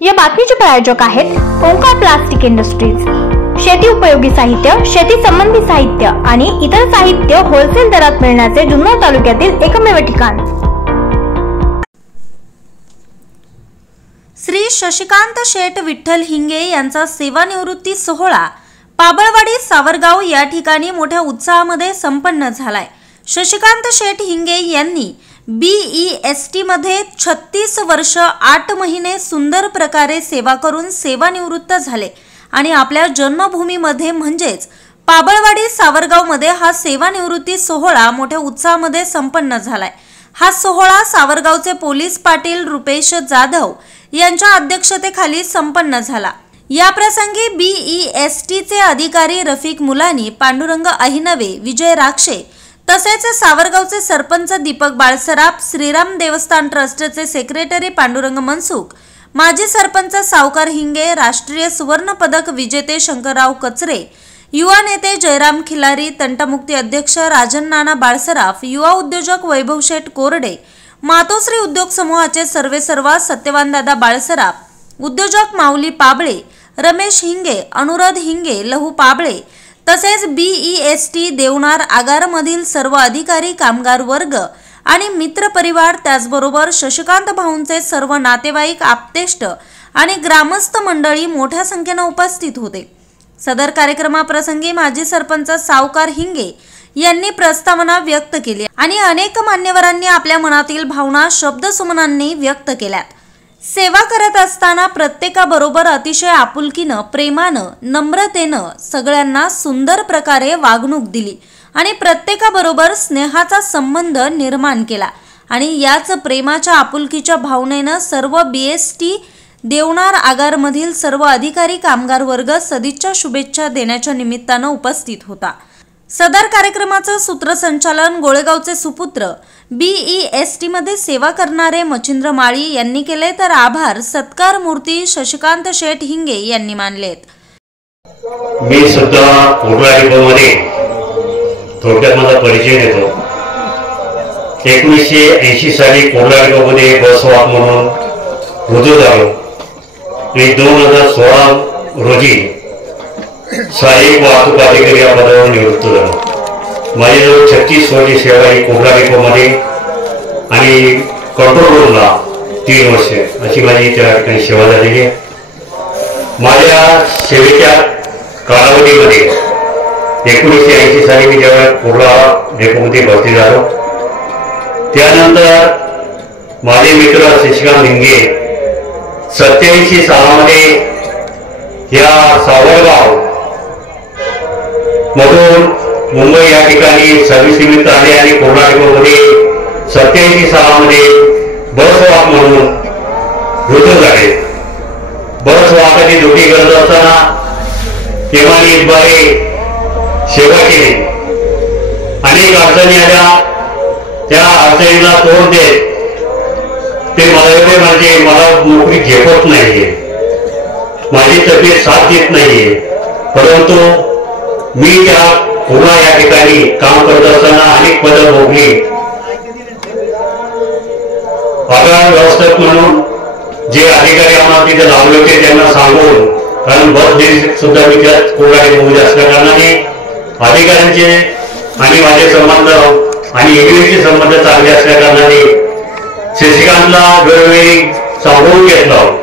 या बातमीचे प्रायोजक आहेत ओंकार प्लास्टिक इंडस्ट्रीज। शेती उपयोगी साहित्य, शेती संबंधी साहित्य आणि इतर साहित्य होलसेल दरात मिळण्याचे जुन्नर तालुक्यातील एकमेव ठिकाण। श्री शशिकांत शेठ विठ्ठल हिंगे यांचा सेवानिवृत्ती सोहळा पाबळवाडी सावरगाव या ठिकाणी मोठ्या उत्साहामध्ये संपन्न झालाय। शशिकांत शेठ हिंगे यांनी BEST मध्ये 36 वर्ष 8 महिने सुंदर प्रकारे सेवा करून सेवानिवृत्त झाले आणि आपल्या जन्मभूमीमध्ये म्हणजेच पाबळवाडी सावरगाव मध्ये हा सेवानिवृत्ती सोहळा मोठ्या उत्साहामध्ये संपन्न झालाय। हा सोहळा सावरगावचे पोलीस पाटील रुपेश जाधव यांच्या अध्यक्षतेखाली संपन्न झाला। या प्रसंगी BEST चे अधिकारी रफिक मुलानी, पांडुरंग अहिनवे, विजय राक्षे तसेच सावरगावचे सरपंच दीपक बाळसराफ, श्रीराम देवस्थान ट्रस्टचे सेक्रेटरी पांडुरंग मनसुख, माजी सरपंच सावकार हिंगे, राष्ट्रीय सुवर्ण पदक विजेते शंकरराव कचरे, युवा नेते जयराम खिलारी, तंटमुक्ती अध्यक्ष राजन नाना बाळसराफ, युवा उद्योजक वैभव शेठ कोरडे, मातोश्री उद्योग समूहाचे सर्वेसर्वा सत्यवान दादा बाळसराफ, उद्योजक माऊली पाबळे, रमेश हिंगे, अनुराध हिंगे, लहू पाबळे तसेच BEST देवनार आगारमधील सर्व अधिकारी, कामगार वर्ग आणि मित्र परिवार, त्याचबरोबर शशिकांत भाऊंचे सर्व नातेवाईक, आप्तेष्ट आणि ग्रामस्थ मंडळी मोठ्या संख्येने उपस्थित होते। सदर कार्यक्रमाप्रसंगी माजी सरपंच सावकार हिंगे यांनी प्रस्तावना व्यक्त केली आणि अनेक मान्यवरांनी आपल्या मनातील भावना शब्दसुमनांनी व्यक्त केल्यात। सेवा करत असताना प्रत्येकाबरोबर अतिशय आपुलकीनं, प्रेमानं, नम्रतेनं सगळ्यांना सुंदर प्रकारे वागणूक दिली आणि प्रत्येकाबरोबर स्नेहाचा संबंध निर्माण केला आणि याच प्रेमाच्या आपुलकीच्या भावनेनं सर्व BEST देवनार आगारमधील सर्व अधिकारी, कामगार वर्ग सदिच्छा शुभेच्छा देण्याच्या निमित्तानं उपस्थित होता। सदर कार्यक्रमाचं सूत्रसंचालन गोळेगावचे सुपुत्र BEST मध्ये सेवा करणारे मच्छिंद्र माळी यांनी केले, तर आभार सत्कार मूर्ती शशिकांत शेठ हिंगे यांनी मानलेत। मी सुद्धा कोटवाडीमध्ये थोडक्यात माझा परिचय देतो। 1980 साली कोटवाडीमध्ये बस वाहक म्हणून रुजू झालो आणि 2016 रोजी सहाय्यक वाहतूक अधिकारी या पदावर निवृत्त झालो। माझी जवळ 36 वर्षी सेवा ही कोटवाडीमध्ये आणि कंट्रोल रूमला 3 वर्ष अशी माझी त्या ठिकाणी सेवा झालेली आहे। माझ्या सेवेच्या कालावधीमध्ये 1980 साली मी जेव्हा कोटला डेपोमध्ये भरती झालो, त्यानंतर माझे मित्र शशिकांत हिंगे 87 सालामध्ये या सावरगाव मधून मुंबई या ठिकाणी सर्व्हिस निमित्त आले आणि कोटला डेपोमध्ये 87 सालामध्ये बस वाहक म्हणून रुजू झाले। बस वाहकाची ड्युटी करत असताना केमानीद्वारे सेवा केली। अनेक अडचणी आल्या, त्या अडचणीला तोंड देत ते मला एवढे म्हणजे मला नोकरी झेपत नाहीये, माझी तब्येत साथ देत नाहीये, परंतु मी त्या पुन्हा या ठिकाणी काम करत असताना अनेक पदं भोगली। आगार व्यवस्थापक म्हणून जे अधिकारी आम्हाला तिथे लावले होते त्यांना सांगून, कारण बस सुद्धा मी त्या कोटवाडीमध्ये असल्या कारणाने अधिकाऱ्यांचे आणि माझे संबंध आणि एरियाचे संबंध चांगले असल्या कारणाने शशिकांतला वेळोवेळी सांभाळून घेतलं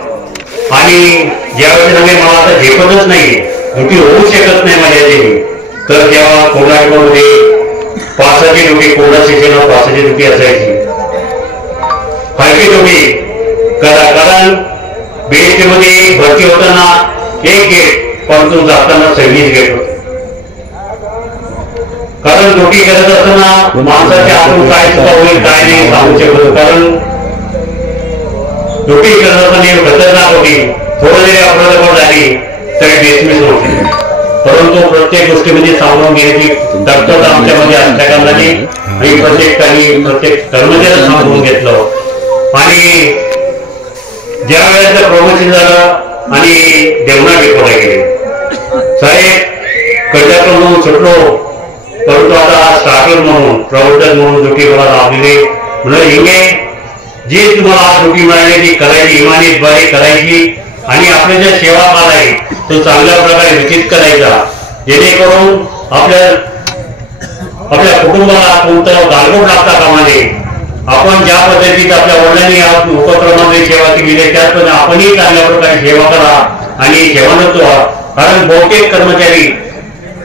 आणि ज्यावेळेस मला आता झेपतच नाही, ड्युटी होऊ शकत नाही माझ्याची, तर तेव्हा कोटवाडीमध्ये 5ची ड्युटी, कोटला स्टेशनला 5ची ड्युटी असायची, फायची ड्युटी करा। कारण BEST मध्ये भरती होताना 1 गेट, परंतु जाताना 26 गेट होते। कारण ड्युटी करत असताना माणसाच्या आपण काय चुका होईल काय नाही सांगू शकतो, कारण ड्युटी करत असताना खतरनाक होती, थोडं जरी अपघात झाली तरी डिसमिस होते, परंतु प्रत्येक गोष्टीमध्ये सामावून घेण्याची दक्षता आमच्यामध्ये असल्या कारणाने आणि प्रत्येक कर्मचाऱ्याला सामावून घेतलं आणि ज्या वेळेला प्रमोशन झालं आणि देवनार डेपोला गेले, साहेब कर्जात म्हणून सुटलो, परंतु आता स्टार्टर म्हणून प्रवर्तक म्हणून ड्युटी मला लावलेली म्हणून हिंगे जी तुम्हाला आज रोटी मिळाली ती करायची, इमानीद्वारे करायची आणि आपल्या ज्या सेवा काल आहे तो चांगल्या प्रकारे व्यतीत करायचा, जेणेकरून आपल्या कुटुंबाला कोणतं गालबोट लागता कामा नये. आपण ज्या पद्धतीत आपल्या वडिलांनी उपक्रमामध्ये सेवा केली आहे त्याच पद्धतीने आपणही चांगल्या प्रकारे सेवा करा आणि सेवानत्व. कारण बहुतेक कर्मचारी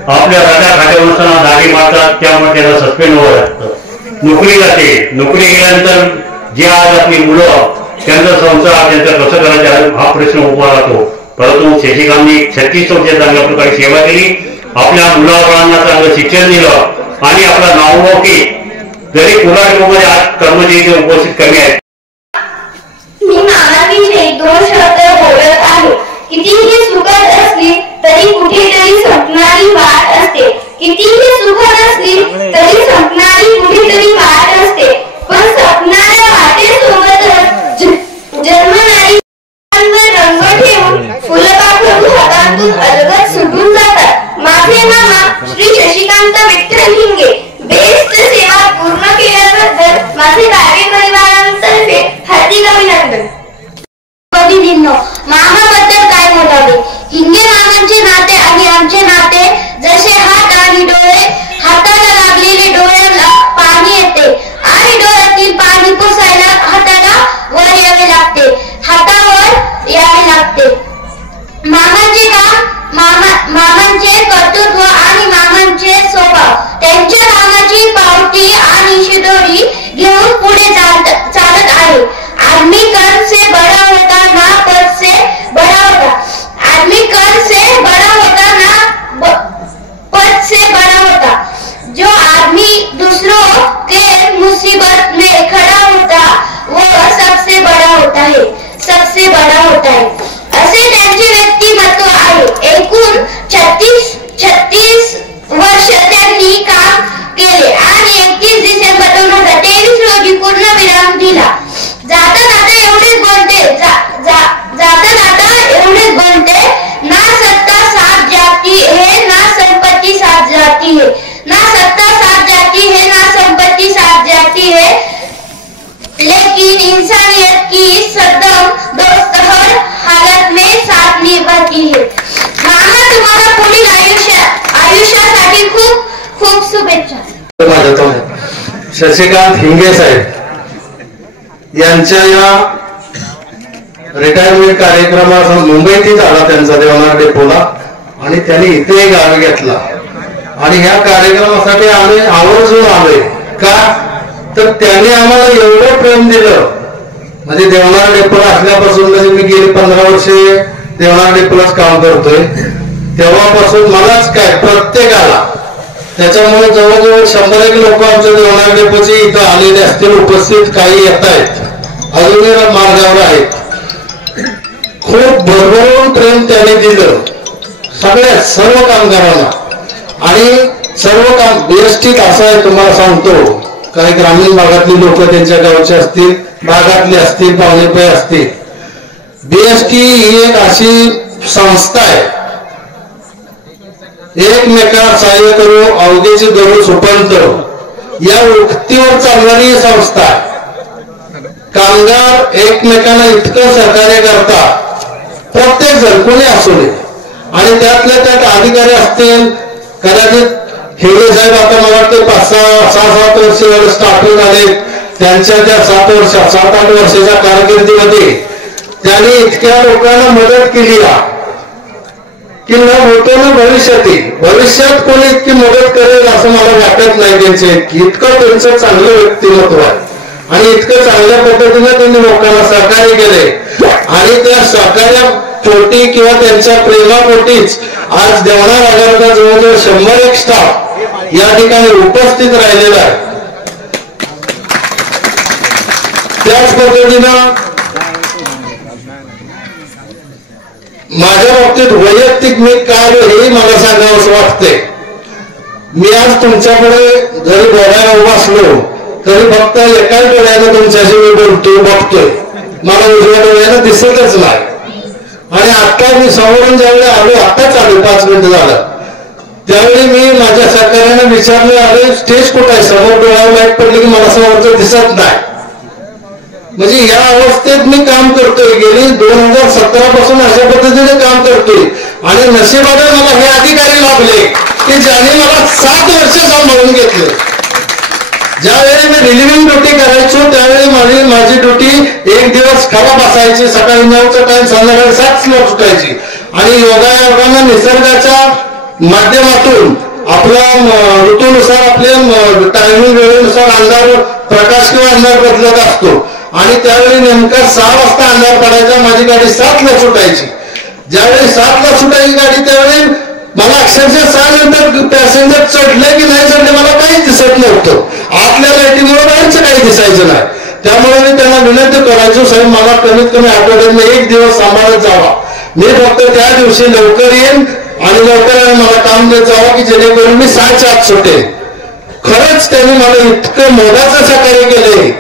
आपल्या राजा खात्यावर नसताना दाढी मारतात, त्यामुळे त्यांना सस्पेंड व्हावं लागतं. नोकरी जाते, नोकरी गेल्यानंतर जे आज आपली मुलं त्यांचा संसार त्यांचं कसं करायचं हा प्रश्न उभा राहतो. परंतु शशिकांतनी 36 वर्ष चांगल्या प्रकारे सेवा केली, आपल्या मुलाबाळांना चांगलं शिक्षण दिलं आणि आपला नावलौकिक जरी कोल्हापूरमध्ये आज कर्मचारी उपस्थित कमी आहेत. मी मामाविषयी 2 शब्द बोलत आहे. कितीही सुखद असली तरी कुठेतरी संपणारी वाट असते. कितीही सुखद असली तरी संपणारी कुठेतरी वाट असते. पण संपणाऱ्या वाटेसोबतच जन्मणारी रंग ठेवून फुलपाखरू हातातून अलगद सुटून जातात. माझे मामा श्री शशिकांत विठ्ठल हिंगे बेस्ट सेवा पूर्ण केल्याबद्दल माझे कार्य परिवारांतर्फे हार्दिक अभिनंदन. मामाबद्दल काय बोलावे. हिंगे मामांचे नाते आणि आमचे नाते जसे हात आणि डोळे. हाताला लागलेले डोळ्याला पाणी येते आणि डोळ्यातील पाणी पुसायला हाताला वर यावे लागते, हातावर यावे लागते. मामांचे काम, मामांचे कर्तृत्व आणि मामांचे स्वभाव, त्यांच्या कामाची पावती आणि शिदोरी घेऊन पुढे चालत आहे. आदमी कर्म से बड़ा होता ना पद से बड़ा होता. आदमी कर्म से बड़ा होता ना पद से बड़ा होता. जो आदमी दूसरों के मुसीबत में खड़ा होता वो सबसे बड़ा होता है, सबसे बड़ा होता है. असे त्यांचे व्यक्तिमत्व आहे. एकूण 36 वर्ष त्यांनी काम केले आणि 31 डिसेंबर 2023 रोजी पूर्णविराम दिला. जाता जाता एवढेच बोलते ना सत्ता साथ जाती है ना संपत्ति साथ जाती है. ना सत्ता साथ जाती है ना संपत्ति साथ जाती है, लेकिन इंसानियत की सद्दम दोस्त हर हालत में साथ निभाती है. मामा तुम्हाला पुढील आयुष्यासाठी खूप खूप शुभेच्छा. शशिकांत हिंगे साहेब यांच्या या रिटायरमेंट कार्यक्रमात मुंबईतच आला त्यांचा देवनार डेपोला आणि त्यांनी इथे गावी घेतला आणि ह्या कार्यक्रमासाठी आम्ही आवर्जून आलोय. का तर त्यांनी आम्हाला एवढं प्रेम दिलं. म्हणजे देवनार डेपोला असल्यापासून म्हणजे मी गेली 15 वर्षे देवनार डेपोलाच काम करतोय. तेव्हापासून मलाच काय प्रत्येकाला त्याच्यामुळे जवळजवळ 100 लोक आमच्या देवनार डेपोचे इथं आलेले असतील, उपस्थित काही येत आहेत, अजूनही मार्गावर आहेत. खूप भरभरून प्रेम त्याने दिलं सगळ्या सर्व कामगारांना आणि सर्व काम बीएसटीत असं आहे तुम्हाला सांगतो. काही ग्रामीण भागातली लोक त्यांच्या गावचे असतील, भागातले असतील, पाहुणेपै असतील. बीएसटी ही एक अशी संस्था आहे, एकमेकांना सहाय्य करू अवघेची दररोज सुपंत या उक्तीवर चालणारी संस्था आहे. कामगार एकमेकांना इतकं सहकार्य करतात, प्रत्येक जण कोणी असू नये. आणि त्यातल्या त्यात अधिकारी असतील, कदाचित हिंगे साहेब आता मला वाटतं 5-6-7 वर्ष स्टार्टिंग आले. त्यांच्या त्या 7-8 वर्षाच्या कारकिर्दीमध्ये त्यांनी इतक्या लोकांना मदत केली की न होतो ना भविष्यात कोणी इतकी मदत करेल असं मला वाटत नाही. त्यांचे इतकं त्यांचं चांगलं व्यक्तिमत्व आहे आणि इतकं चांगल्या पद्धतीने त्यांनी लोकांना सहकार्य केले आणि त्या सहकार्या पोटी किंवा त्यांच्या प्रेमापोटीच आज देवनार आगाराचा जवळजवळ 100 स्टाफ या ठिकाणी उपस्थित राहिलेला आहे. त्याच पद्धतीनं माझ्या बाबतीत वैयक्तिक मी काय हे मला सांगावं असं वाटतंय. मी आज तुमच्याकडे जरी बोलायला उभा असलो तरी फक्त एकाच डोळ्यानं तुमच्याशी मी बोलतो बघतोय, मला उजव्या डोळ्यानं दिसतच नाही. आणि आता मी समोरून ज्यावेळी आलो, आताच आलो 5 मिनिटं झालं, त्यावेळी मी माझ्या सहकार्याने विचारलं अरे स्टेज कुठं आहे, समोर डोळ्यावर लाईट पडली की मला समोरचं दिसत नाही. म्हणजे या अवस्थेत मी काम करतोय, गेली 2017 पासून अशा पद्धतीने काम करतोय. आणि नशिबाने मला हे अधिकारी लाभले की ज्याने मला 7 वर्ष सांभाळून घेतले. ज्यावेळी मी रिलिव्हिंग ड्युटी करायचो त्यावेळी माझी ड्युटी एक दिवस खराब असायची. सकाळी 9चा टाइम, संध्याकाळी 7ला सुटायची. आणि योगायोगानं निसर्गाच्या माध्यमातून आपला ऋतूनुसार आपल्या टायमिंग वेळेनुसार अंधार, प्रकाश किंवा अंधार बदलत असतो. आणि त्यावेळी नेमका 6 वाजता अंधार पडायचा, माझी गाडी 7ला सुटायची. ज्यावेळी 7ला सुटायची गाडी त्यावेळी मला अक्षरशः 6 नंतर पॅसेंजर चढले की नाही चढले मला काहीच दिसत नव्हतं. आतल्या लाईटीमुळे बाहेरचं काही दिसायचं नाही. त्यामुळे मी त्यांना विनंती करायचो, साहेब मला कमीत कमी आठवड्यात 1 दिवस सांभाळत जावा. मी फक्त त्या दिवशी लवकर येईन आणि लवकर मला काम देत जावं की जेणेकरून मी 6च्या आत सुटेल. खरंच त्यांनी मला इतकं मोलाचं सहकार्य केले,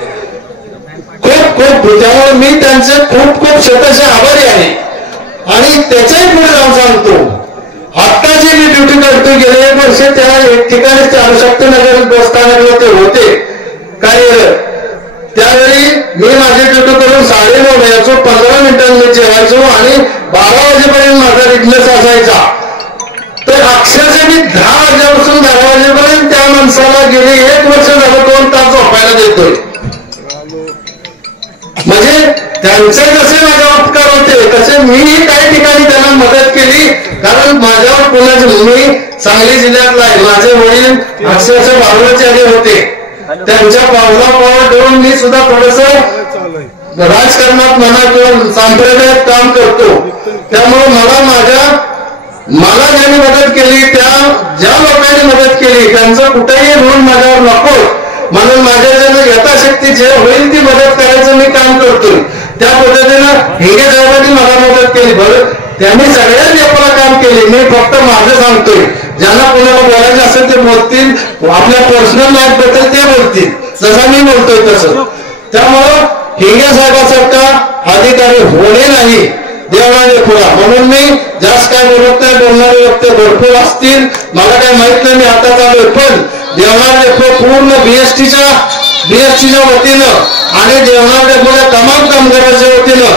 खूप खूप. त्यामुळे मी त्यांचे खूप खूप शतशः आभारी आहे. आणि त्याच्याही पुढे जाऊन सांगतो, आता जे मी ड्युटी करतो गेले 1 वर्ष त्या एक ठिकाणी शक्तीनगर बसस्थानकला ते होते कार्यरत. त्यावेळी मी माझी ड्युटी करून 9:30 यायचो, 15 मिनिटांनी मी जेवायचो आणि 12 वाजेपर्यंत माझा रिटनेस असायचा. तर अक्षरशः मी 10 वाजल्यापासून 12 वाजेपर्यंत त्या माणसाला गेले 1 वर्ष झालं 2 तास झोपायला देतोय. म्हणजे त्यांचे जसे माझे उपकार होते तसे मीही काही ठिकाणी त्यांना मदत केली. कारण माझ्यावर कोणाचे, मी सांगली जिल्ह्यातला आहे, माझे वडील अक्षरशः बाळूचे होते. त्यांच्या पावला ठेवून मी सुद्धा थोडस राजकारणात म्हणा किंवा सांप्रदायिक काम करतो. त्यामुळे मला ज्यांनी मदत केली, ज्या लोकांनी मदत केली त्यांचं कुठेही ऋण माझ्यावर नको, म्हणून माझ्या यथाशक्ती जे होईल ती मदत करायचं मी काम करतोय. त्या पद्धतीनं हिंगे साहेबांनी मला मदत केली. बरं, त्यांनी सगळ्यांनी आपलं काम केले. मी फक्त माझं सांगतोय, ज्यांना कोणाला बोलायचं असेल ते बोलतील, आपल्या पर्सनल लाईफ बद्दल ते बोलतील, जसं मी बोलतोय तसं. त्यामुळं हिंगे साहेबांसारखा अधिकारी होणे नाही देवनाने पुरा. म्हणून मी जास्त काय बोलत नाही. बोलणारे व्यक्ती भरपूर असतील, मला काही माहित नाही, मी आता चालू. पण देवनार पूर्ण बीएसटीच्या वतीनं आणि देवनार डेपोच्या तमाम कामगारांच्या वतीनं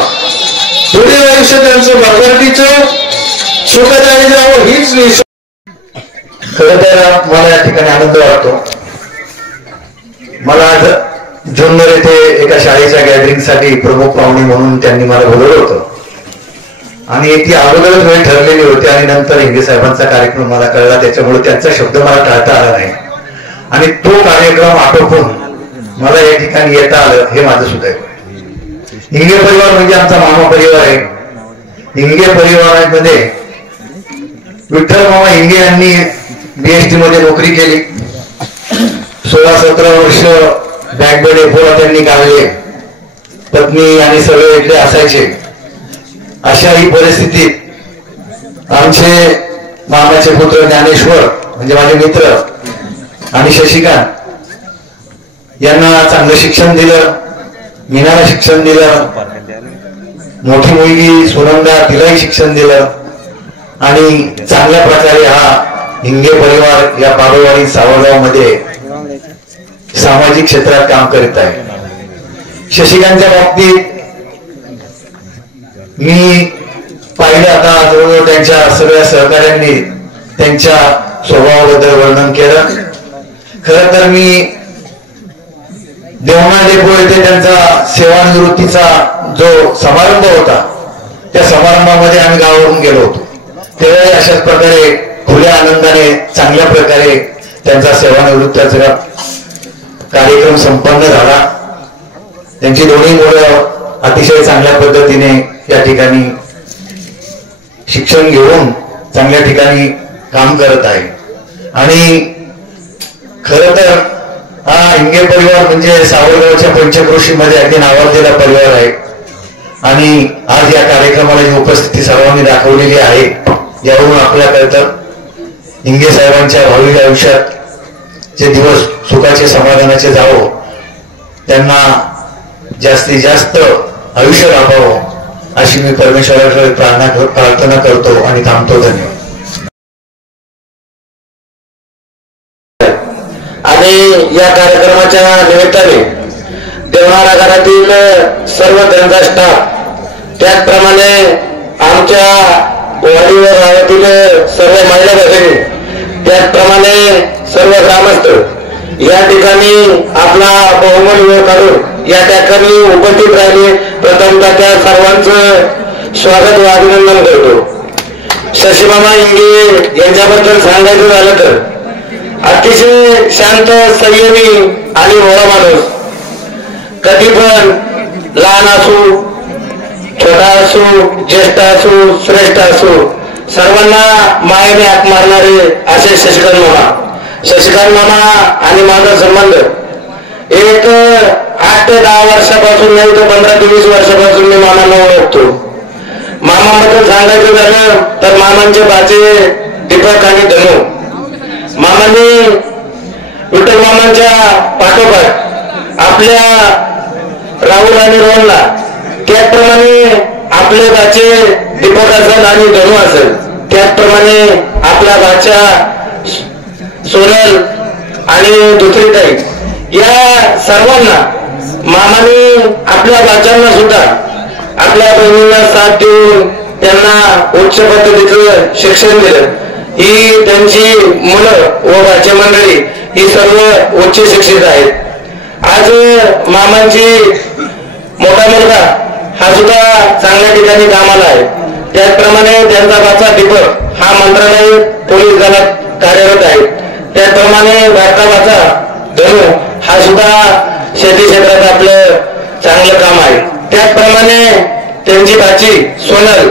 पुढील आयुष्य त्यांचं भरभराटीचं सुखदायी जावं हीच. खरं तर मला या ठिकाणी आनंद वाटतो. मला आज जुन्नर येथे एका शाळेच्या गॅदरिंग साठी प्रमुख पाहुणे म्हणून त्यांनी मला बोलवलं होतं आणि ती अगोदरच वेळ ठरलेली होती. आणि नंतर हिंगे साहेबांचा कार्यक्रम मला कळला, त्याच्यामुळे त्यांचा शब्द मला टाळता आला नाही आणि तो कार्यक्रम आटोपून मला या ठिकाणी येता आलं हे माझं सुदैव. हिंगे परिवार म्हणजे आमचा मामा परिवार आहे. हिंगे परिवारामध्ये विठ्ठल मामा हिंगे यांनी बीएसटी मध्ये नोकरी केली. 16-17 वर्ष बॅकबेड एफोला त्यांनी काढले. पत्नी आणि सगळे इथले असायचे. अशा ही परिस्थितीत आमचे मामाचे पुत्र ज्ञानेश्वर म्हणजे माझे मित्र आणि शशिकांत यांना चांगलं शिक्षण दिलं, मीनाला शिक्षण दिलं, मोठी मुलगी सुनंदा तिलाही शिक्षण दिलं आणि चांगल्या प्रकारे हा हिंगे परिवार या बाबळवाडी सावरगाव मध्ये सामाजिक क्षेत्रात काम करीत आहे. शशिकांतच्या बाबतीत मी पाहिलं, आता जवळजवळ त्यांच्या सगळ्या सहकाऱ्यांनी त्यांच्या स्वभावाबद्दल वर्णन केलं. खरं तर मी देवना डेपो येथे त्यांचा सेवानिवृत्तीचा जो समारंभ होता त्या समारंभामध्ये आम्ही गावावरून गेलो होतो. तेव्हा अशाच प्रकारे खुल्या आनंदाने चांगल्या प्रकारे त्यांचा सेवानिवृत्तीचा कार्यक्रम संपन्न झाला. त्यांची दोन्ही मुलं अतिशय चांगल्या पद्धतीने या ठिकाणी शिक्षण घेऊन चांगल्या ठिकाणी काम करत आहे. आणि खरं तर हा हिंगे परिवार म्हणजे सावरगावच्या पंचक्रोशीमध्ये अगदी नावाजलेला परिवार आहे. आणि आज या कार्यक्रमाला जी उपस्थिती सर्वांनी दाखवलेली आहे यावरून आपल्याला कळतं हिंगे साहेबांच्या भावी आयुष्यात जे दिवस सुखाचे समाधानाचे जावो, त्यांना जास्तीत जास्त आयुष्य लाभावं अशी मी परमेश्वराकडे प्रार्थना करतो आणि थांबतो. धन्यवाद. आणि या कार्यक्रमाच्या निमित्ताने लोणार आगारातील सर्व त्यांचा स्टाफ, त्याचप्रमाणे आमच्या वाडीवर गावातील सर्व महिला भगिनी, त्याचप्रमाणे सर्व ग्रामस्थ या ठिकाणी आपला बहुमूल्य वेळ काढून या ठिकाणी उपस्थित राहिले. प्रथमतः त्या सर्वांचं स्वागत व अभिनंदन करतो. शशीमामा हिंगे यांच्याबद्दल सांगायचं झालं तर अतिशय शांत, संयमी आणि भोळा माणूस. कधी पण लहान असू, छोटा असू, ज्येष्ठ असू, श्रेष्ठ असू, सर्वांना मायेने हाक मारणारे असे शशिकांत मामा. शशिकांत मामा आणि माझा संबंध एक 8 ते 10 वर्षापासून नाही तर 15 ते 20 वर्षापासून मी मामांना ओळखतो. मामाबद्दल सांगायचं झालं तर मामांचे बाचे दीपक आणि धनु. मामांनी विठ्ठल मामांच्या पाठोपाठ आपल्या राहुल आणि रोहनला, त्याचप्रमाणे आपले बाचे दीपक असेल आणि धनु असेल, त्याचप्रमाणे आपल्या बाच्या सोनल आणि दुसरी ताई, या सर्वांना मामाने आपल्या बाच्यांना सुद्धा आपल्या बहिणींना साथ देऊन त्यांना उच्च पद्धतीचं शिक्षण दिलं. ही त्यांची मुलं व बाचे मंडळी ही सर्व उच्च शिक्षित आहेत. आज मामांची मोठा मुलगा हा सुद्धा चांगल्या ठिकाणी कामाला आहे. त्याचप्रमाणे त्यांचा बाचा दीपक हा मंत्रालय पोलीस दलात कार्यरत आहे. त्याचप्रमाणे बारका बाचा धनु हा सुद्धा शेती क्षेत्रात आपलं चांगलं काम आहे. त्याचप्रमाणे त्यांची बाची सोनल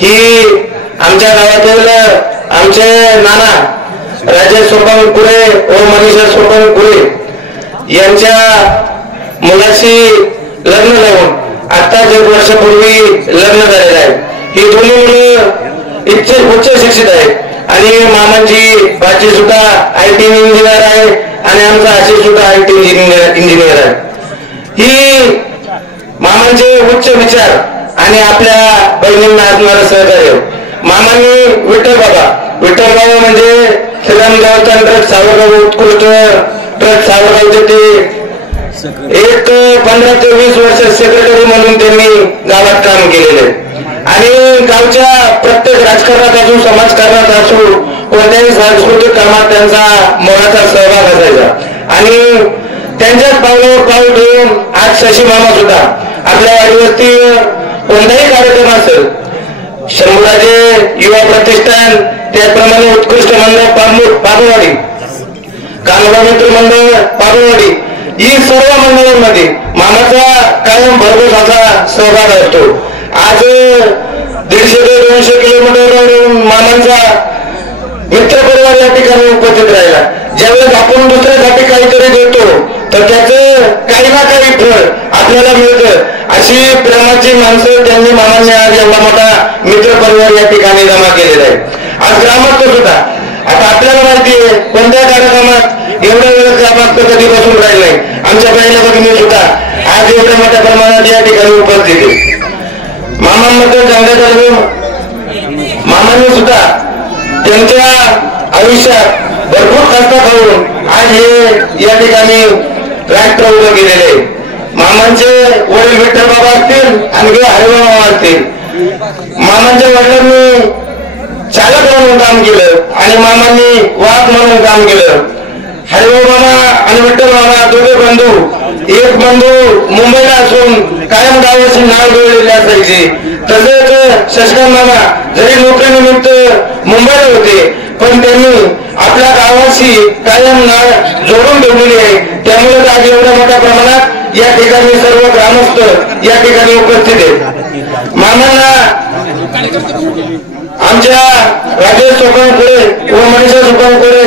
ही आमच्या गावातील आमचे नाना राजेश सोपानकुरे व मनीषा सोपानकुरे यांच्या मुलाशी लग्न लावून आत्ताच 1 वर्षापूर्वी लग्न झालेलं आहे. ही दोन्ही मुलं उच्च शिक्षित आहेत आणि मामांची बाची सुद्धा IT इंजिनियर आहे आणि आमचा आशिष सुद्धा IT इंजिनियर आहे. ही मामांचे उच्च विचार आणि आपल्या बहिणींना असणारं सहकार्य. मामांनी विठ्ठल बाबा म्हणजे श्रीराम देवस्थान ट्रस्ट सावरगाव उत्कृष्ट ट्रस्ट सावरगावचे ते एक 15 ते 20 वर्ष सेक्रेटरी म्हणून त्यांनी गावात काम केलेले आणि गावच्या प्रत्येक राजकारणात असू, समाजकारणात असू, कोणत्याही सांस्कृतिक कामात त्यांचा मोलाचा सहभाग असायचा आणि त्यांच्याच पावलावर पाऊल ठेवून आज शशी मामा सुद्धा आपल्या वाडीवरती कोणताही कार्यक्रम असेल, शंभूराजे युवा प्रतिष्ठान, त्याचप्रमाणे उत्कृष्ट मंडळ पाबळवाडी, कानोबा मित्र मंडळ पाबळवाडी, ही सर्व मंडळांमध्ये मामाचा कायम भरघोस असा सहभाग असतो. आज 150 ते 200 किलोमीटरवरून मामांचा मित्र परिवार या ठिकाणी उपस्थित राहिला. ज्यावेळेस आपण दुसऱ्यासाठी काहीतरी देतो तर त्याचं काही ना काही फळ आपल्याला मिळतं. अशी प्रेमाची माणसं त्यांनी मामांनी आज एवढा मोठा मित्र परिवार या ठिकाणी जमा केलेला आहे. आज ग्रामस्थ सुद्धा आता आपल्याला माहिती आहे कोणत्या कार्यक्रमात एवढ्या वेळ ग्रामस्थ कधी बसून राहिले नाही. आमच्या पहिल्या भगिनी सुद्धा आज एवढ्या मोठ्या प्रमाणात या ठिकाणी उपस्थित आहे. मामांबद्दल सांगायचं झालं, मामांनी सुद्धा त्यांच्या आयुष्यात भरपूर कष्ट खाऊन आज हे या ठिकाणी राष्ट्र उभं केलेले आहे. मामांचे वडील विठ्ठल बाबा असतील आणि हरिभाऊ मामा असतील. मामांच्या वडिलांनी चालक म्हणून काम केलं आणि मामांनी वाहक म्हणून काम केलं. हरिभाऊ मामा आणि विठ्ठल मामा दोघे बंधू, एक बंधू मुंबईला असून कायम गावाशी नाव जोडलेले असायचे. तसेच शशिकांत मामा जरी नोकरीनिमित्त मुंबईला होते पण त्यांनी आपल्या गावाशी कायम नाव जोडून ठेवलेली आहे. त्यामुळे आज एवढ्या मोठ्या प्रमाणात या ठिकाणी सर्व ग्रामस्थ या ठिकाणी उपस्थित आहेत. मामांना आमच्या राजेश सोपानकुरे व मनीषा सोपानकुरे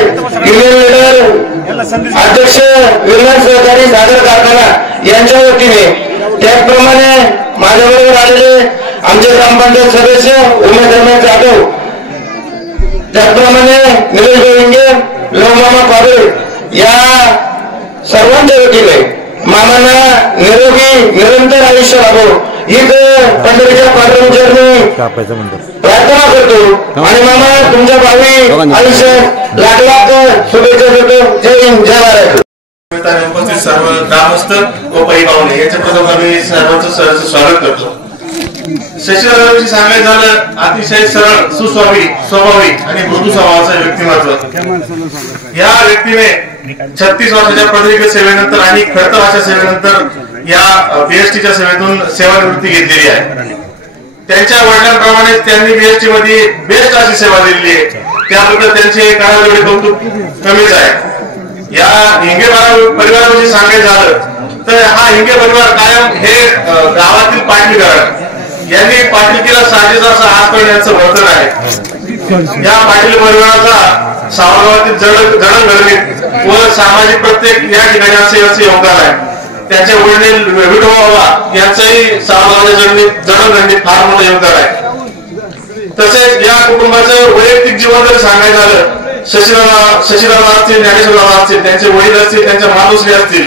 युनियन लीडर अध्यक्ष विज्ञान सहकारी साखर कारखाना यांच्या वतीने, त्याचप्रमाणे माझ्याबरोबर आलेले आमचे ग्रामपंचायत सदस्य उमेश रमेश जाधव, त्याचप्रमाणे निलेश हिंगे, लोकमामा पाबळे या सर्वांच्या वतीने मामांना निरोगी निरंतर आयुष्य लाभो हीच पंढरीच्या पांडुरंगाचरणी प्रार्थना करतो आणि मामा तुमच्या भावी आयुष्य लाख लाख शुभेच्छा देतो. जय हिंद, जय महाराष्ट्र. निमित्ताने उपस्थित सर्व ग्रामस्थ व परिपाहुणे याच्या प्रथम आम्ही सर्वांचं स्वागत करतो. शशीदादांची सांगायचं झालं अतिशय सरळ सुस्वाभाविक आणि मृदू स्वभावाचा व्यक्तिमत्व. या व्यक्तीने 36 वर्षाच्या पदवीधर सेवेनंतर आणि खडतर अशा सेवेनंतर या बीएसटीच्या सेवेतून सेवानिवृत्ती घेतलेली आहे. त्यांच्या वडिलांप्रमाणे त्यांनी बीएसटी मध्ये बेस्ट अशी सेवा दिलेली आहे. त्याबद्दल त्यांचे काळावेळी कौतुक कमीच आहे. या हिंगे परिवाराविषयी सांगायचं झालं तर हा हिंगे परिवार कायम हे गावातील पाटीलगड यांनी पाटीलकीला साजेसा असा हात करण्याचं वर्तन आहे. या पाटील परिवाराचा सावरगावातील जडणघडणीत व सामाजिक प्रत्येक या ठिकाणी असे योगदान आहे. त्यांच्या वडील विठोबा यांचंही सावरगावाच्या जडणघडणीत फार मोठं योगदान आहे. तसेच या कुटुंबाचं वैयक्तिक जीवन जर सांगायचं झालं शशीदादा असतील, ज्ञानेश्वरदादा असतील, त्यांचे वडील असतील, त्यांच्या मातोश्री असतील,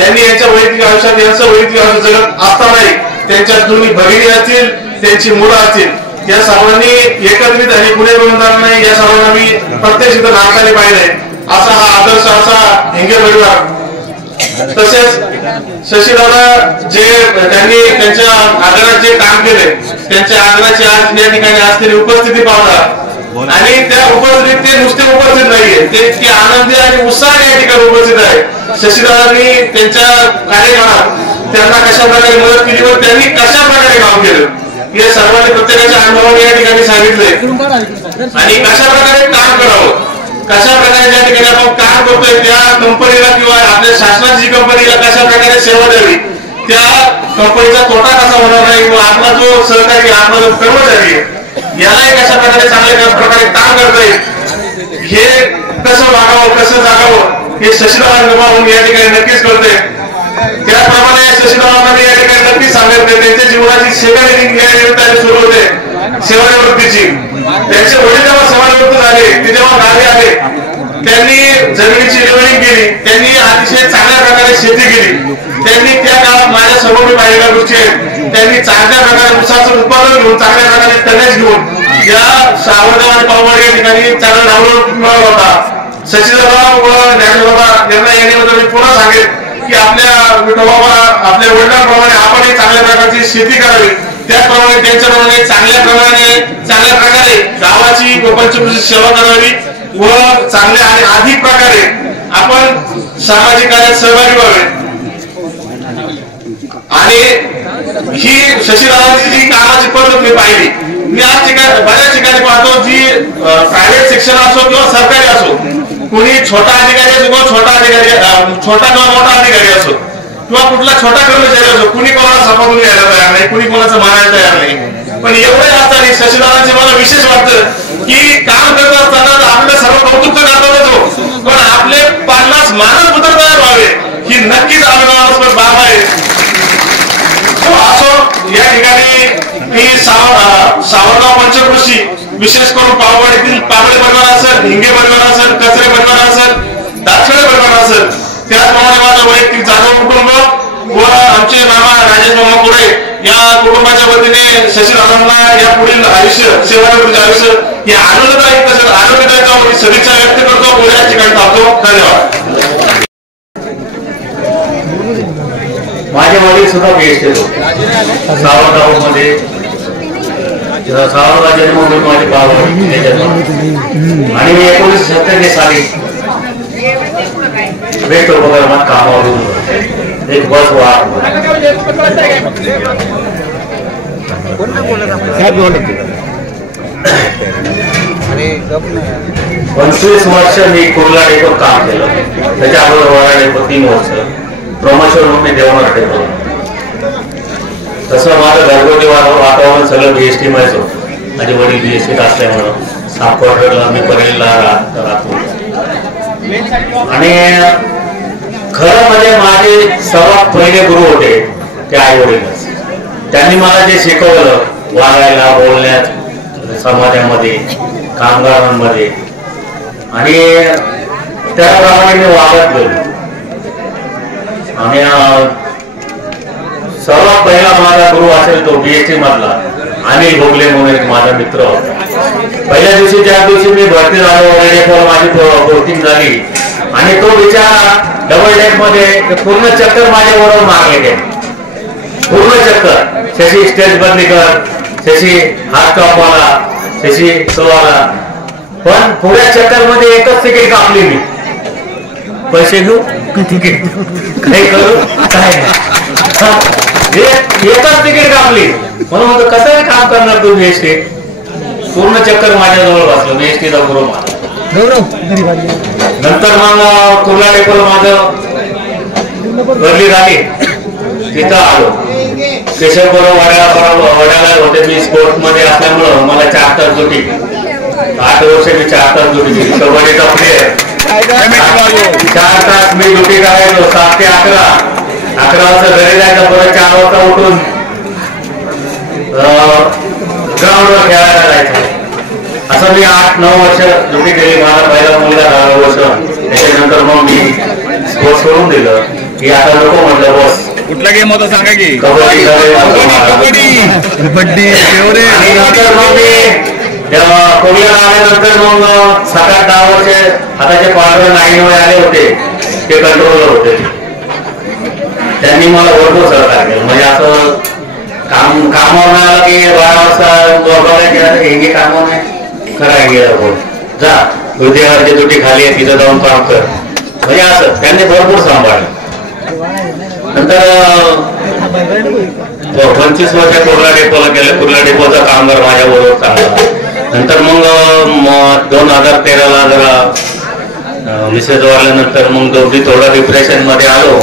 यांनी यांच्या वैयक्तिक आयुष्यात यांचं वैयक्तिक आयुष्य जगत असतानाही त्यांच्या दोन्ही भगिनी असतील, त्यांची मुलं असतील, या सर्वांनी एकत्रित आणि कुणी मिळून नाही या सर्वांना मी प्रत्यक्ष इथं नात्याने पाहिलंय. असा हा आदर्श असा हिंगे परिवार. तसेच शशीदादा जे त्यांनी त्यांच्या आदरात जे काम केले त्यांच्या आदराची आज या ठिकाणी असलेली उपस्थिती पाहतात आणि त्या उपस्थितीत ते नुसते उपस्थित नाहीये, ते इतके आनंदी आणि उत्साहाने या ठिकाणी उपस्थित आहे. शशीदादांनी त्यांच्या कार्यकाळात त्यांना कशा प्रकारे मदत केली व त्यांनी कशा प्रकारे काम केलं हे सर्वांनी प्रत्येकाच्या अनुभवाने या ठिकाणी सांगितलंय. आणि कशा प्रकारे काम करावं, कशा प्रकारे ज्या ठिकाणी आपण काम करतोय त्या कंपनीला किंवा आपल्या शासनाची कंपनीला कशा प्रकारे सेवा द्यावी, त्या कंपनीचा तोटा कसा होणार नाही व आपला जो सहकारी आपला जो कर्मचारी यालाही कशा प्रकारे चांगल्या प्रकारे काम करता येईल हे कसं वागावं कसं जागावं हे शशीदादांकडून या ठिकाणी नक्कीच कळते. त्याप्रमाणे शशीदादांनी या ठिकाणी नक्कीच सांगितले त्यांच्या जीवनाची सेवानिवृत्ती सुरू होते. सेवानिवृत्तीची त्यांचे वडील जेव्हा सेवानिवृत्त झाले ते जेव्हा गावी आले त्यांनी जमिनीची निवडणूक केली, त्यांनी अतिशय चांगल्या प्रकारे शेती केली. त्यांनी त्या काळात माझ्या समोर मी पाहिलेल्या गोष्टी आहेत. त्यांनी चांगल्या प्रकारे ऊसाचं उत्पादन घेऊन चांगल्या प्रकारे टनेज घेऊन या सावरगाव आणि पाववाडी या ठिकाणी चांगला डाऊनलोड मिळवला होता. शशीदादा व ज्ञानेश्वरदादा यांना येण्याबद्दल मी पुन्हा सांगेन की आपल्या विठोबा आपल्या वडिलांप्रमाणे आपणही चांगल्या प्रकारची शेती करावी. त्याचप्रमाणे त्यांच्याप्रमाणे चांगल्या प्रकारे गावाची व पंचकृषी सेवा करावी व चांगल्या आणि अधिक प्रकारे आपण सामाजिक कार्यात सहभागी व्हावे. आणि ही शशीदादांची जी कामाची पद्धत मी पाहिली, मी आज बऱ्याच ठिकाणी पाहतो जी प्रायव्हेट सेक्शन असो किंवा सरकारी असो, कोणी छोटा अधिकारी असो किंवा छोटा किंवा मोठा अधिकारी असो किंवा कुठला छोटा कर्मचारी असो, कुणी कोणाला सपाटून घ्यायला तयार नाही, कुणी कोणाचं मानायला तयार नाही. पण एवढे असताना शशीदादांचे मला विशेष वाटतं की काम करत असताना आपलं सर्व कौतुक करताच हो, पण आपले 50 मानस पुत्र तयार व्हावे ही नक्कीच अभिमानास्पद बाब आहे. असो या ठिकाणी मी सावरगाव पंचकृषी विशेष करून पाववाडीतील पाबळे परिवार असेल, हिंगे परिवार असेल, कचरे परिवार असेल, दाक्षळे परिवार असेल, त्याचप्रमाणे माझं वैयक्तिक जाधव कुटुंब व आमचे मामा राजेश मामा पुढे या कुटुंबाच्या वतीने शशीदादांना या पुढील आयुष्य सेवानिवृत्तीचे आयुष्य हे आनंददायक तसेच आरोग्यदायक सदिच्छा व्यक्त करतो व या ठिकाणी थांबतो. धन्यवाद. माझे वडील सुद्धा बीएसटी होते सावरगाव मध्ये. सावरगाव जन्म माझे बाबा आणि मी 1997 साली बेस्ट उपक्रमात कामावर एक बस वाहक. 25 वर्ष मी कुर्ला डेपोत काम केलं. त्याच्या अगोदर वडा डेपोत 3 वर्ष प्रमोशन म्हणून मी देवणार डेपो. तसं माझं घरगुती वातावरण सगळं बीएसटी मध्येच होतं. माझे वडील बीएसटीत असल्यामुळं सापडला मी परेलला राहतो. आणि खरं म्हणजे माझे सर्वात पहिले गुरु होते ते आई वडीलच. त्यांनी मला जे शिकवलं वागायला बोलण्यात समाजामध्ये कामगारांमध्ये आणि त्याप्रमाणे मी वागत गेलो. आणि सर्वात पहिला माझा गुरु असेल तो बीएसटी मधला अनिल भोगले म्हणून एक माझा मित्र होता. पहिल्या दिवशी ज्या दिवशी मी भरती झालो माझी पोस्टिंग झाली आणि तो बिचारा डबल डेक मध्ये पूर्ण चक्कर माझ्या बरोबर मारले ते पूर्ण चक्कर. शशी स्टेज बदली कर, शशी हात टॉपवाला, शशी सोवाला. पण पुऱ्या चक्कर मध्ये एकच तिकीट कापली मी. पैसे घेऊ तिकीट काही करू काय नाही, एकच तिकीट कापली. म्हणून म्हणतो कसं काम करणार तू एसटी. पूर्ण चक्कर माझ्याजवळ बसलो मी एसटीचा गुरु मारला. नंतर मग कुर्ला डेपोला माझं बदली झाली. तिथं आलो केशवपुरा वड्याला होते. मी स्पोर्ट मध्ये असल्यामुळं मला 4 तास ड्युटी, 8 वर्ष मी 4 तास ड्युटी केली. कबड्डीचा प्लेअर 4 तास मी ड्युटी करायचो. 7 ते 11, 11 वाजता घरी जायचं. परत 4 वाजता उठून ग्राउंडवर खेळायला जायचं. असं मी 8-9 वर्ष ड्युटी केली. माझा पहिला मुलगा 10 वर्ष. त्याच्यानंतर मग मी स्पोर्ट सोडून दिलं की आता नको म्हटलं बस. कुठला गेम होता सांगा की? कबड्डी. आणि नंतर मग मी कोरिया आल्यानंतर मग 7-8-10 वर्ष आताचे पांढरे 9 आले होते ते कंट्रोलर होते. त्यांनी मला भरपूर सहकार्य केलं. म्हणजे असं कामावर नाही आलं की 12 वाजता बघायला हे कामावर नाही करायला गेलं. जा हृदयावरची तुटी खाली आहे तिथं जाऊन काम कर. म्हणजे असं त्यांनी भरपूर सांभाळलं. नंतर 25 वर्ष कुर्ला डेपोला केलं. कुर्ला डेपोचा कामगार माझ्या बरोबर चांगला. नंतर मग 2013ला जरा मिसेस वारल्यानंतर मग दोघी थोडं डिप्रेशन मध्ये आलो.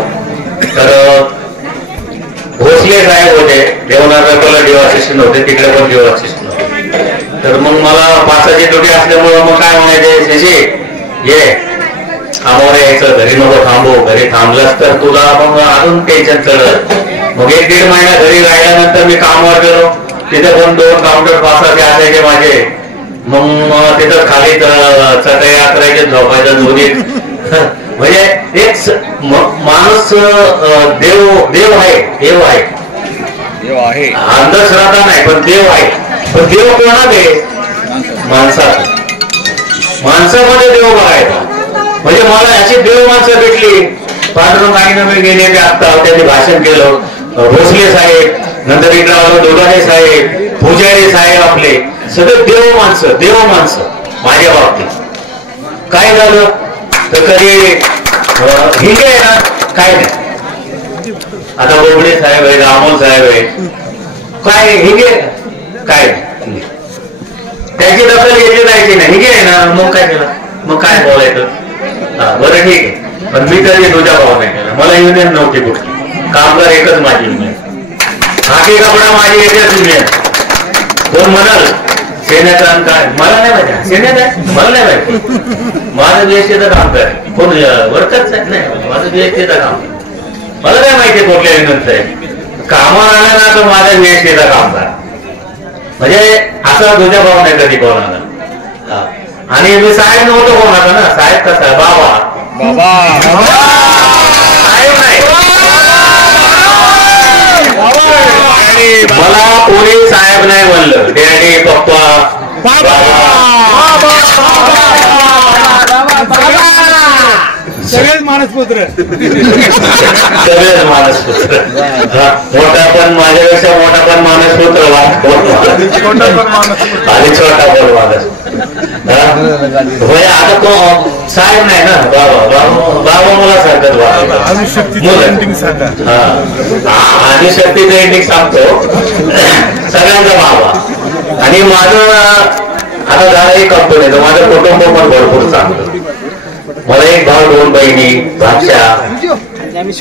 तर भोसले साहेब होते देवनागरला डिओ असिस्टंट होते, तिकडे पण डिओ असिस्टंट होते. तर मग मला 5ची ड्युटी असल्यामुळं मग काय म्हणायचे, शशी ये कामावर यायचं, घरी नको थांबू. घरी थांबलंच तर तुला मग अजून टेन्शन चढत. मग 1-1.5 महिना घरी राहिल्यानंतर मी कामावर गेलो. तिथे पण 2 काउंटर बसायचे असायचे माझे. मग तिथं खाली चटया करायचे, झोपायचं दोन्हीत. म्हणजे एक माणूस देव आहे अंधश्रद्धा नाही पण देव आहे. पण देव कोणात आहे? माणसात. माणसामध्ये देव बघायचा. म्हणजे मला अशी देव माणसं भेटली. पांडुरंग आईनं गेले ते आता त्यांनी भाषण केलं. भोसले साहेब, नंतर इकडे आलो दोघाने साहेब, पुजारी साहेब, आपले सगळे देव माणसं माझ्या बाबतीत. काय झालं तर कधी हिंगे आहे ना काय नाही. आता बोबडे साहेब आहे, रामोल साहेब आहे, काय हिंगे काय नाही. त्याची दखल घेतली जायची नाही. हिंगे आहे ना मग काय केलं, मग काय बोलायचं. बरं ठीक आहे. पण मी कधी तुझ्या भाव नाही केला. मला युनियन नव्हती कुठली. कामगार एकच माझी युनियन. हाकी कपडा माझी एकच युनियन. कोण म्हणाल सेनेचा काय मला नाही माहिती. सेनेत आहे मला नाही माहिती. माझं बीएसटीचं काम काय कोण वर्करच आहे नाही. माझं बीएसटीचं काम मला काय माहिती कुठल्या युनियनचं आहे. कामावर आलं ना तर माझ्या बीएसटीचा कामगार. म्हणजे असा तुझ्या भाव नाही कधी कोणाला. आणि मी साहेब नव्हतो कोणाचा ना. साहेब कसा बाबा साहेब नाही. मला कोणी साहेब नाही म्हणलं. डॅडी पप्पा सगळेच मानसपुत्र. सगळेच मानसपुत्र. मोठा पण माझ्यापेक्षा मोठा पण मानसपुत्र आणि छोटा पण मानस. आता तो साहेब नाही ना. बाबा मला सांगतात आणि शक्तीचं एंडिंग सांगतो सगळ्यांचा बाबा. आणि माझं आता झालं एक कंपनीचं. माझं कुटुंब पण भरपूर चांगलं. मला 1 भाऊ 2 बहिणी, भाषा,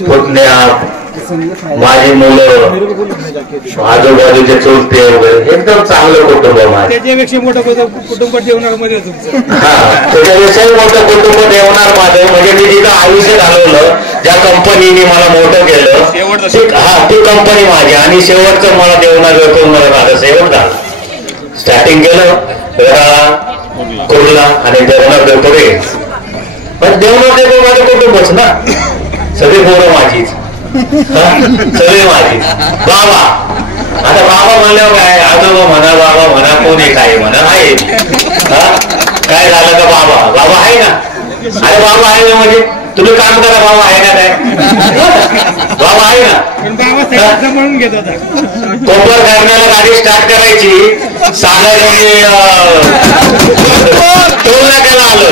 पुतण्या, माझी मुलं, आजूबाजूचे चुलते वगैरे एकदम चांगलं कुटुंब माझं. त्याच्यापेक्षा मोठं कुटुंब ठेवणार मध्ये तुमचं. त्याच्यापेक्षाही मोठं कुटुंब ठेवणार माझं. म्हणजे मी जिथं आयुष्य घालवलं, ज्या कंपनीने मला मोठं केलं ती कंपनी माझी. आणि शेवटचं मला देवणार मला माझं शेवट झालं. स्टार्टिंग केलं कुर्ला आणि देवणार पुढे. पण देवणार देव माझं कुटुंबच ना. सगळी पोरं माझीच, सगळे माझी. बाबा आता बाबा म्हणल्यावर काय आजोबा म्हणा, बाबा म्हणा, कोणी काय म्हणा आहे. काय झालं का बाबा आहे ना. अरे बाबा आहे ना म्हणजे तुम्ही काम करा, भाऊ आहे ना काय, भाऊ आहे ना, म्हणून घेत होता. कोपर करण्याला गाडी स्टार्ट करायची, टोल नाक्याला आलं,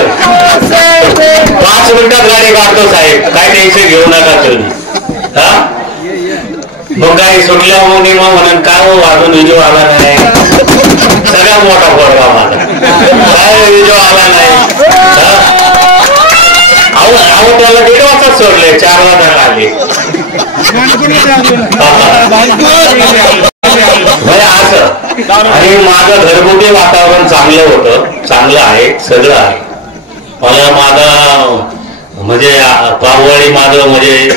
5 मिनिटात गाडी काढतो साहेब, काय टेन्शन घेऊ नका तुम्ही. हा मग गाडी सुटल्या म्हणून काय वाजून विजो आला नाही, सगळ्यात मोठा पडवा माझा, काय विजो आला नाही. अहो त्याला 1:30 वाजता सोडले, 4 वाजता आले. असं आणि माझं घरगुती वातावरण चांगलं होतं, चांगलं आहे, सगळं आहे. मला माझा म्हणजे पाववाडी माझं म्हणजे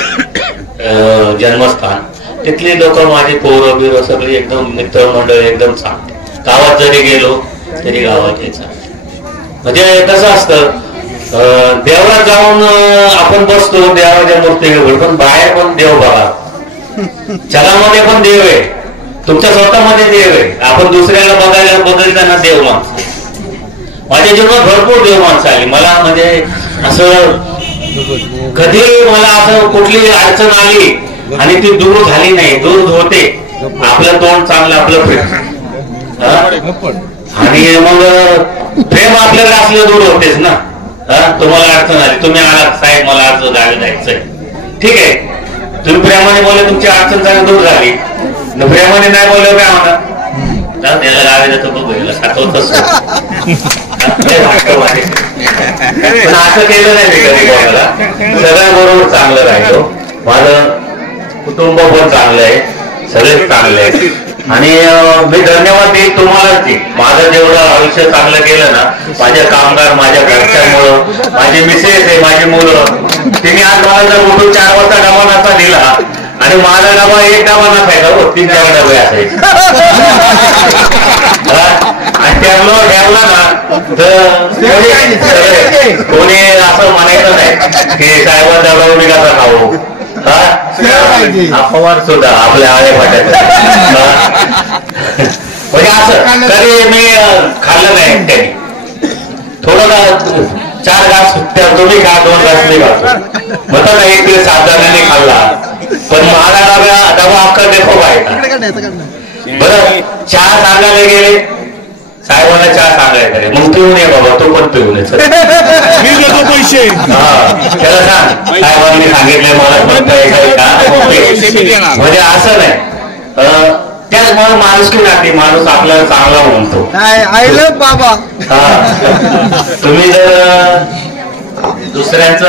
जन्मस्थान, तिथली लोक माझी पोरं बिरं सगळी एकदम मित्रमंडळ एकदम चांगली. गावात जरी गेलो तरी गावात यायचं म्हणजे कसं असतं, देवळात जाऊन आपण बसतो देवाच्या मूर्तीवर, पण बाहेर पण देव बघा, चलामध्ये पण देव आहे, तुमच्या स्वतःमध्ये देव आहे. आपण दुसऱ्याला बघायला बदलताना देव माणसं, माझ्या जीवनात भरपूर देव माणसं आली. मला म्हणजे असं कधी मला असं कुठली अडचण आली आणि ती दूर झाली नाही, दूर होते. आपलं तोंड चांगलं, आपलं प्रेम, आणि मग प्रेम आपल्याला असलं दूर होतेच ना. तुम्हाला अडचण आली, तुम्ही आलात साहेब मला अडचण गावी जायचंय, ठीक आहे, तुम्ही प्रेमाने बोलले, तुमची अडचण चांगली दूर झाली. प्रेमाने नाही बोलले काय म्हणा, त्याला गावी जातो बघ साठवतच. पण असं केलं नाही मी कधी बोलायला, सगळ्यांबरोबर चांगलं राहिलो, माझं कुटुंब पण चांगलं आहे, सगळेच चांगले आहेत. आणि मी धन्यवाद देईन तुम्हालाच. माझं जेवढं आयुष्य चांगलं केलं ना, माझे कामगार, माझ्या घरच्यांमुळं, माझी मिसेस आहे, माझी मुलं, तिने आज मला जर उठून 4 वाजता डबा नसता दिला, आणि माझा डबा 1 डबा नसायचा, 3-4 डबे असायचे, आणि त्यामुळं ठेवला ना तर कोणी असं म्हणायचं नाही की साहेबांचा डबा मी कसा खाऊ. अपवाद सुद्धा आपल्या आळे पाट्यात म्हणजे असं कधी मी खाल्लं नाही. त्यांनी थोडं 4 घास तुम्ही खा, 2 घास मी खातो म्हणतो ना, 1 दिवस सावधानाने खाल्ला, पण माझा डबा अख्खा देखो पाहिजे. बरं चहा सांगायला गेले, साहेबांना चहा सांगायला, मग पिऊन ये बाबा, तो पण पिऊन येतो पैसे, त्याला सांग साहेबांनी सांगितलंय मला म्हणजे असं नाही. त्याचमुळे माणूस की नाते, माणूस आपल्याला चांगला म्हणतो बाबा. तुम्ही जर दुसऱ्यांचं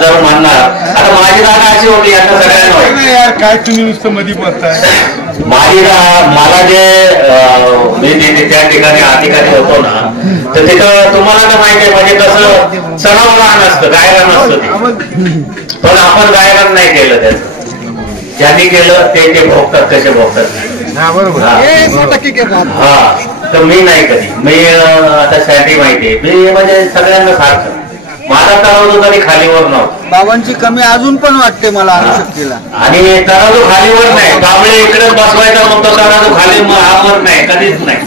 जर म्हणणार, आता माझी जागा अशी होती, आता सगळ्यांना काय तुम्ही नुसतं मध्ये बोलताय. माझी मला जे मी त्या ठिकाणी अधिकारी होतो ना, तर तिथं तुम्हाला तर माहिती आहे म्हणजे कसं सणावरान असतं, गायरान नसतं ते, पण आपण गायरान नाही केलं. त्याचं ज्यांनी केलं ते भोगतात, कसे भोगतात. हा तर मी नाही कधी, मी आता साठी माहितीये, मी म्हणजे सगळ्यांना सारखं, माझा तराजू कधी खालीवर नव्हता. बाबांची कमी अजून पण वाटते मला अणुशक्तीला, आणि तराजू खालीवर नाही, त्यामुळे इकडेच बसवायचा मग तो तराजू खाली आवर नाही, कधीच नाही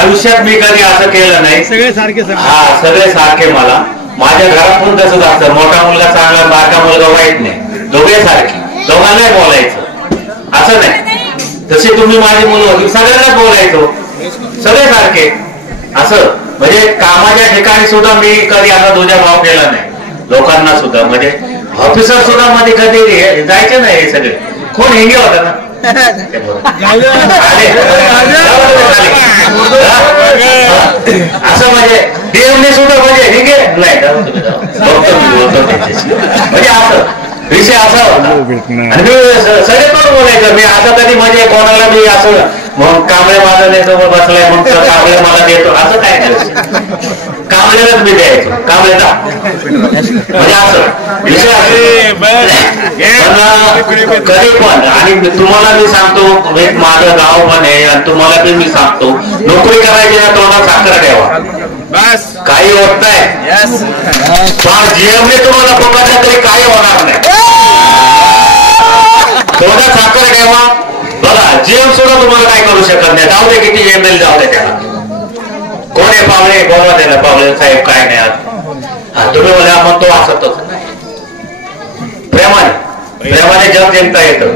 आयुष्यात मी कधी असं केलं नाही. सगळे सारखे, हा सगळे सारखे. मला माझ्या घरात पण तसंच असतं, मोठा मुलगा चांगला, बारका मुलगा वाईट नाही, दोघे सारखे, दोघांनाही बोलायचं असं नाही. तसे तुम्ही माझी मुलं होती, सगळ्यांनाच बोलायचो, सगळे सारखे असं. म्हणजे कामाच्या ठिकाणी सुद्धा मी कधी असा तुझ्या भाव केला नाही, लोकांना सुद्धा, म्हणजे ऑफिसर सुद्धा मध्ये कधी जायचे नाही. हे सगळे कोण हिंगे होता ना, असं म्हणजे देवने सुद्धा म्हणजे हिंगे नाही, म्हणजे असं विषय असा होता. आणि मी सगळे पण बोलायचं, मी असं कधी म्हणजे कोणाला मी असं मग कांबळे माझा देतो बसलाय, मग कांबळे मला देतो असं काय नाही, कांबळेलाच मी द्यायचो, कांबळेला म्हणजे असं विषय. कधी पण, आणि तुम्हाला मी सांगतो, माझं गाव पण आहे, आणि तुम्हाला पण मी सांगतो, नोकरी करायची ना तोंडात साखर ठेवा, बस काही होत नाही. जीएमने तुम्हाला पकडलं तरी काही होणार नाही, तोंडात साखर ठेवा. बघा जीएम सुद्धा तुम्हाला काय करू शकत नाही, जाऊ दे किती एमएल जाऊ दे, त्याला कोण आहे पावळे, बोलवा त्याला, पावळे साहेब काय नाही. तुम्ही बोला मग तो असतच नाही, प्रेमाने जग जिंकता येतं.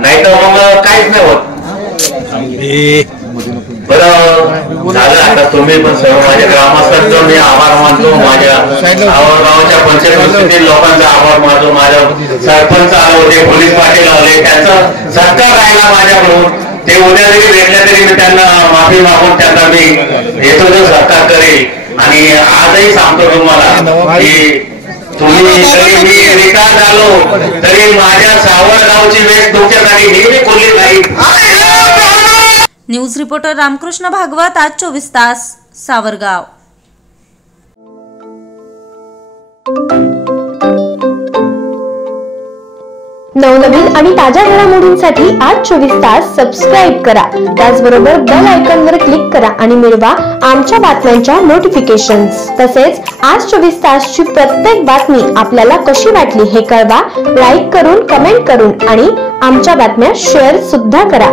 नाही तर मग काहीच नाही होत. बरं झालं आता तुम्ही पण सर्व माझ्या ग्रामस्थांचा मी आभार मानतो, माझ्या गावाच्या पंचायत लोकांचा आभार मानतो, माझ्या सरपंच आले होते, पोलीस पाटील आले, त्यांचा सत्कार राहिला माझ्याकडून. ते उद्या जरी भेटल्या तरी मी त्यांना माफी मागून त्यांना मी येतो जो सत्कार करेल. आणि आजही सांगतो तुम्हाला की तुम्ही जरी मी रिटायर झालो तरी माझ्या सावरगावची वेळ तुमच्यासाठी नेहमी खुली राहील. न्यूज रिपोर्टर रामकृष्ण भागवत, आज 24 तास, सावरगाव. नवनवीन आणि ताज्या घडामोडींसाठी आज 24 तास सबस्क्राईब करा. त्याचबरोबर बेल आयकॉनवर क्लिक करा आणि मिळवा आमच्या बातम्यांच्या नोटिफिकेशन्स. तसेच आज 24 तासची प्रत्येक बातमी आपल्याला कशी वाटली हे कळवा, लाईक करून, कमेंट करून आणि आमच्या बातम्या शेअर सुद्धा करा.